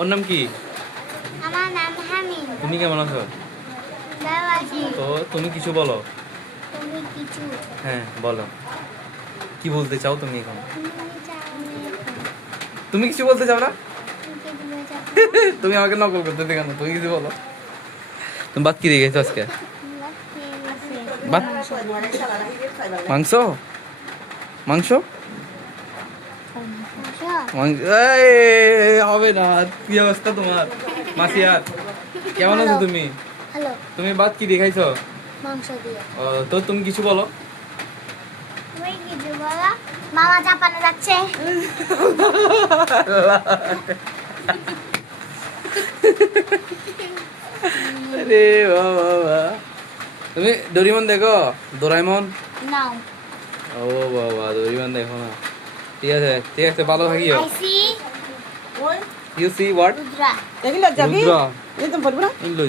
ওর নাম কি? আমার নাম হামিদ। তুমি কেমন আছো? ভালো আছি। তো তুমি কিছু বলো। তুমি কিছু হ্যাঁ বলো, কি বলতে চাও তুমি এখন? তুমি চাও এখন। তুমি কিছু বলতে চাও না? তুমি কিছু বলতে চাও? তুমি আমাকে নকল করতে কেন? তুমি কিছু বলো। তুমি ভাত কি দিয়ে গেছো আজকে? ভাত খেয়ে গেছে। ভাত, মাংস, মাংস, আসো। মাংস। এই, হবে না। কি অবস্থা তোমার? মাসিয়ার কেমন আছো তুমি? হ্যালো, তুমি ভাত কি দিয়ে খাইছো? মাংস দিয়ে। তো তুমি কিছু বলো। তুমি কিছু বলো। মামা জাপানে যাচ্ছে। আরে বাবা, তুমি ডোরিমন দেখো? ডোরাইমন? নাও। ও বাবা, ডোরিমন দেখো না? ঠিক আছে ঠিক আছে, ভালো থাকিও। I see you see what? Rudra. দেখি লজ্জা রুদ্রা এই তো বলবো না ইংলো